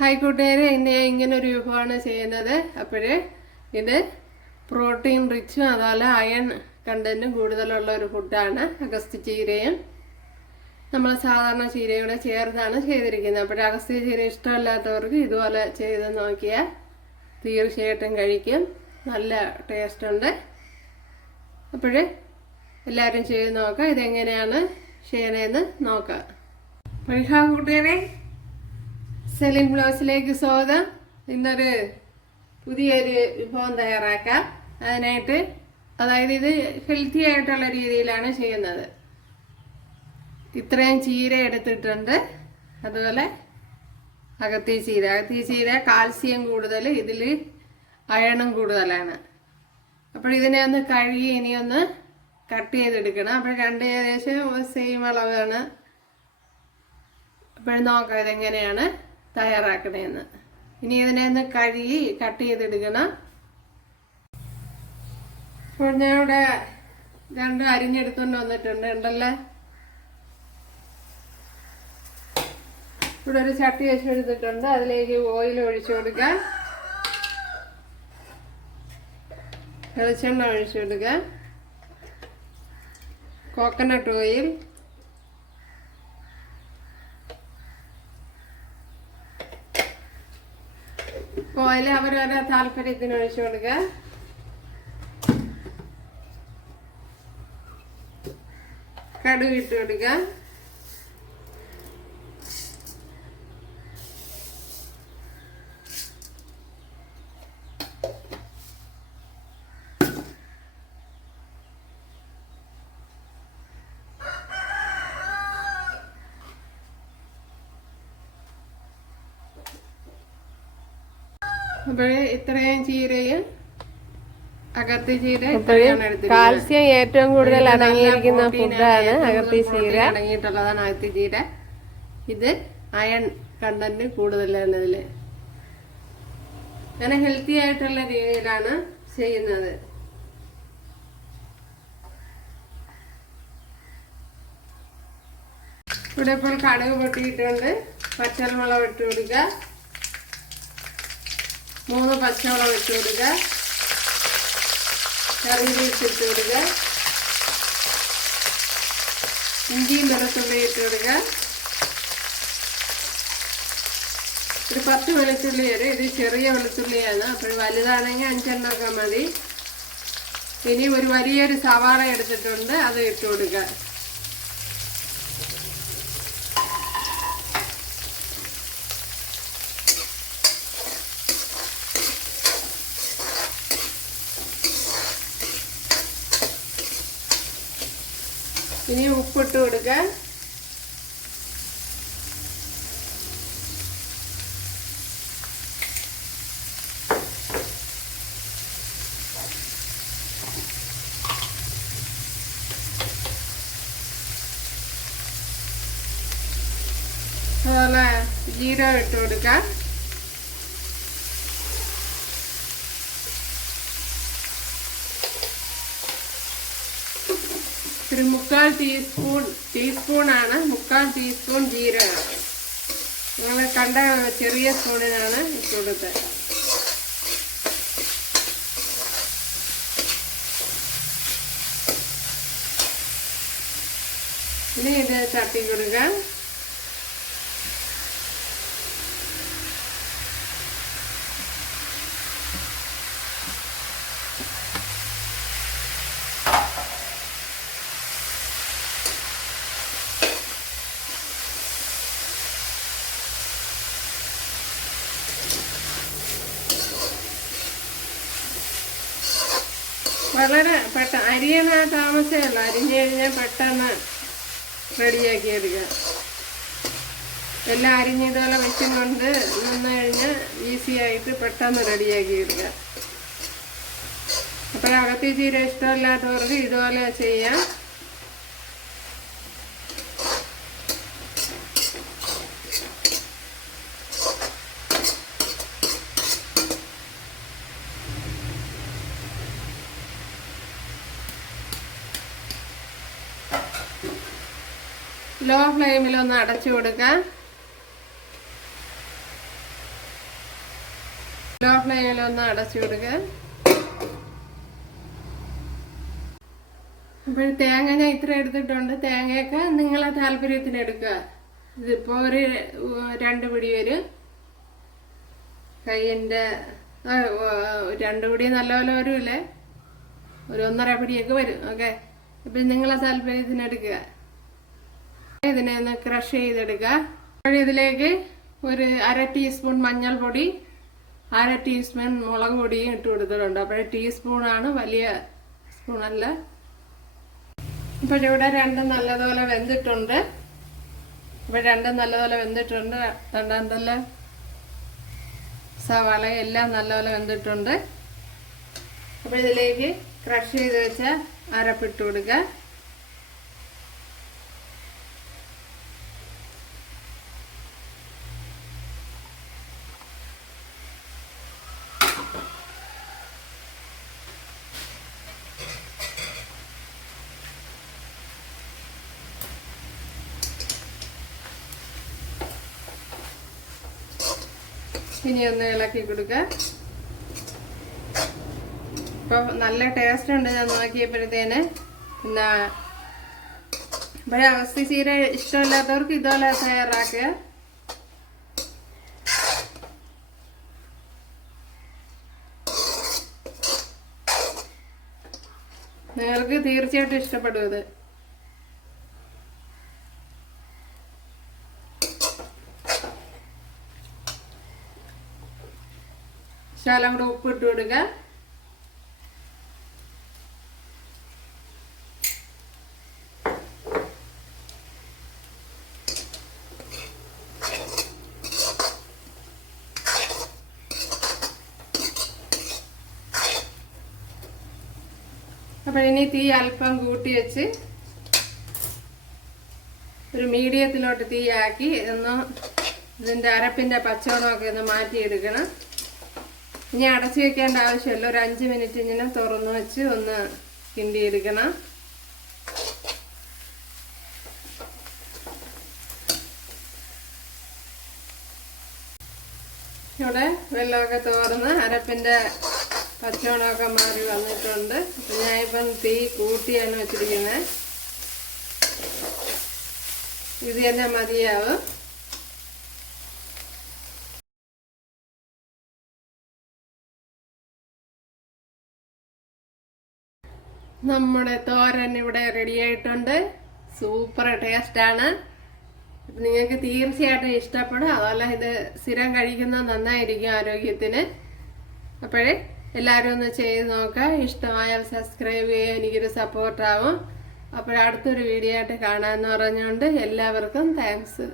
Hi കൂട്ടുകാരെ, ഇന്ന് ഞാൻ ഇങ്ങനൊരു വിഭവമാണ് ചെയ്യുന്നത്. ഇത് പ്രോട്ടീൻ റിച്ചും അതുപോലെ അയൺ കണ്ടന്റും കൂടുതലുള്ള ഒരു ഫുഡാണ്. അഗസ്ത്യ ചീരയും നമ്മൾ സാധാരണ ചീരയും കൂടെ ചേർത്താണ് ചെയ്തിരിക്കുന്നത്. അഗസ്ത്യ ചീര ഇഷ്ടമല്ലാത്തവർക്ക് ഇതുപോലെ ചെയ്ത് നോക്കിയാൽ തീർച്ചയായിട്ടും കഴിക്കും. നല്ല ടേസ്റ്റ് ഉണ്ട്. എല്ലാവരും ചെയ്ത് നോക്കാം. ഇതെങ്ങനെയാണ് ചെയ്യണതെന്ന് നോക്കാം. കൂട്ടുകാരെ, സെലിൻ ബ്ലോസിലേക്ക് സ്വാഗതം. ഇന്നൊരു പുതിയൊരു വിഭവം തയ്യാറാക്കാം. അതായത് ഇത് ഹെൽത്തി ആയിട്ടുള്ള രീതിയിലാണ് ചെയ്യുന്നത്. ഇത്രയും ചീര എടുത്തിട്ടുണ്ട്. അതുപോലെ അകത്തി ചീര കാൽസ്യം കൂടുതൽ, ഇതിൽ അയണും കൂടുതലാണ്. ഇതിനെ ഒന്ന് കഴുകി ഇനിയൊന്ന് കട്ട് ചെയ്തെടുക്കണം. രണ്ട് ഏകദേശം സെയിം അളവാണ്. നോക്കാം ഇതെങ്ങനെയാണ് തയ്യാറാക്കണേന്ന്. ഇനി ഇതിനെ ഒന്ന് കഴുകി കട്ട് ചെയ്തെടുക്കണം. ഞാൻ ഇവിടെ രണ്ടും അരിഞ്ഞെടുത്തുകൊണ്ട് വന്നിട്ടുണ്ട്. ഉണ്ടല്ലേ, ഇവിടെ ഒരു ചട്ടി വെച്ചെടുത്തിട്ടുണ്ട്. അതിലേക്ക് ഓയിൽ ഒഴിച്ചു കൊടുക്കാം. വെളിച്ചെണ്ണ ഒഴിച്ചു കൊടുക്കാം. കോക്കനട്ട് ഓയിൽ, ഓയിൽ അവരവരുടെ താല്പര്യത്തിന് ഒഴിച്ചു കൊടുക്കുക. കടുക് ഇട്ട് കൊടുക്കുക. ഇത്രയും ചീരയും അകത്തി ചീര, കാൽസ്യം ഏറ്റവും കൂടുതൽ അടങ്ങിയിരിക്കുന്ന ഫുഡാണ് അകത്തി ചീര. അടങ്ങിയിട്ടുള്ളതാണ് അകത്തി ചീര. ഇത് അയൺ കണ്ടന്റ് കൂടുതലാണ് ഇതില്. അങ്ങനെ ഹെൽത്തി ആയിട്ടുള്ള രീതിയിലാണ് ചെയ്യുന്നത്. ഇവിടെ ഇപ്പോൾ കടുക് പൊട്ടിയിട്ടുണ്ട്. പച്ചമുളക് ഇട്ട് കൊടുക്കുക. 3 പച്ചമുളക് ഇട്ട് കൊടുക്കുക. കറിവേപ്പില ഇട്ട് കൊടുക്കുക. ഇഞ്ചിയും വെളുത്തുള്ളി ഇട്ട് കൊടുക്കുക. ഒരു 10 വെളുത്തുള്ളി വരും. ഇത് ചെറിയ വെളുത്തുള്ളിയാണ്. വലുതാണെങ്കിൽ 5 എണ്ണമൊക്കെ മതി. ഇനി ഒരു വലിയൊരു സവാള എടുത്തിട്ടുണ്ട്, അത് ഇട്ട് കൊടുക്കുക. ഇനി ഉപ്പിട്ട് കൊടുക്കുക. അതുപോലെ ജീരകം ഇട്ട് കൊടുക്കുക. ഒരു 3/4 ടീസ്പൂണാണ്. 3/4 ടീസ്പൂൺ ജീരകമാണ്. നിങ്ങൾ കണ്ട ചെറിയ സ്പൂണിനാണ് ഇട്ട് കൊടുത്തത്. ഇനി ഇത് തട്ടി കൊടുക്കുക. വളരെ പെട്ടെന്ന് അരിയണ താമസമല്ല. അരിഞ്ഞു കഴിഞ്ഞാൽ പെട്ടെന്ന് റെഡിയാക്കി എടുക്കുക. എല്ലാം അരിഞ്ഞതുപോലെ മെഷീൻ കൊണ്ട് നിന്ന് കഴിഞ്ഞാൽ ഈസി ആയിട്ട് പെട്ടെന്ന് റെഡിയാക്കി എടുക്കുക. അകത്തി ചീര ഇഷ്ടമല്ലാത്തവർക്ക് ഇതുപോലെ ചെയ്യാം. ലോ ഫ്ലെയിമിലൊന്ന് അടച്ചു കൊടുക്കാം. ലോ ഫ്ലെയിമിലൊന്ന് അടച്ചു കൊടുക്കുക. അപ്പോൾ തേങ്ങ ഞാൻ ഇത്ര എടുത്തിട്ടുണ്ട്. തേങ്ങയൊക്കെ നിങ്ങളെ താല്പര്യത്തിന് എടുക്കുക. ഇതിപ്പോൾ ഒരു 2 പിടി വരും. കയ്യിൻ്റെ 2 പിടി നല്ലപോലെ വരുമല്ലേ, ഒരു 1.5 പിടിയൊക്കെ വരും. ഓക്കെ, അപ്പം നിങ്ങളെ താല്പര്യത്തിന് എടുക്കുക. ഇതിനെ ഒന്ന് ക്രഷ് ചെയ്തെടുക്കുക. ഇതിലേക്ക് ഒരു 1/2 ടീസ്പൂൺ മഞ്ഞൾപ്പൊടി, 1/2 ടീസ്പൂൺ മുളക് പൊടിയും ഇട്ട് കൊടുത്തിട്ടുണ്ട്. അപ്പോൾ ടീസ്പൂണാണ്, വലിയ സ്പൂണല്ല. ഇപ്പോൾ ഇവിടെ 2 നല്ലതുപോലെ വെന്തിട്ടുണ്ട്. ഇപ്പോൾ 2 നല്ലതുപോലെ വെന്തിട്ടുണ്ട്. രണ്ടാമതല്ല സവാള എല്ലാം നല്ലപോലെ വെന്തിട്ടുണ്ട്. അപ്പോൾ ഇതിലേക്ക് ക്രഷ് ചെയ്ത് വെച്ച അരപ്പിട്ട് കൊടുക്കുക. ഇനി ഒന്ന് ഇളക്കി കൊടുക്കുക. ഇപ്പോൾ നല്ല ടേസ്റ്റ് ഉണ്ട്. ഞാൻ നോക്കിയപ്പോഴത്തേന് പിന്നെ ഇവിടെ അഗസ്തി ചീര ഇഷ്ടമില്ലാത്തവർക്ക് ഇതുപോലെ തയ്യാറാക്കുക. നിങ്ങൾക്ക് തീർച്ചയായിട്ടും ഇഷ്ടപ്പെടും ഇത്. ശകലം കൂടെ ഉപ്പ് ഇട്ട് കൊടുക്കുക. അപ്പോൾ ഇനി തീ അല്പം കൂട്ടി വെച്ച് ഒരു മീഡിയത്തിലോട്ട് തീയാക്കി ഒന്ന് ഇതിൻ്റെ അരപ്പിൻ്റെ പച്ചമണമൊക്കെ ഒന്ന് മാറ്റിയെടുക്കണം. ഇനി അടച്ചു വെക്കേണ്ട ആവശ്യമില്ല. ഒരു 5 മിനിറ്റ് ഇങ്ങനെ തുറന്നു വെച്ച് ഒന്ന് കിണ്ടിയെടുക്കണം. ഇവിടെ വെള്ളമൊക്കെ തോർന്ന് അരപ്പിൻ്റെ പച്ചമണമൊക്കെ മാറി വന്നിട്ടുണ്ട്. അപ്പം ഞാനിപ്പം തീ കൂട്ടിയാണ് വെച്ചിരിക്കുന്നത്. ഇത് തന്നെ മതിയാവും. നമ്മുടെ തോരൻ ഇവിടെ റെഡി ആയിട്ടുണ്ട്. സൂപ്പർ ടേസ്റ്റാണ്. നിങ്ങൾക്ക് തീർച്ചയായിട്ടും ഇഷ്ടപ്പെടും. അതുപോലെ ഇത് സ്ഥിരം കഴിക്കുന്നത് നന്നായിരിക്കും ആരോഗ്യത്തിന്. അപ്പോഴേ എല്ലാവരും ഒന്ന് ചെയ്ത് നോക്കുക. ഇഷ്ടമായാൽ സബ്സ്ക്രൈബ് ചെയ്യുക, എനിക്കൊരു സപ്പോർട്ടാവും. അപ്പോഴടുത്തൊരു വീഡിയോ ആയിട്ട് കാണാമെന്ന് പറഞ്ഞുകൊണ്ട് എല്ലാവർക്കും താങ്ക്സ്.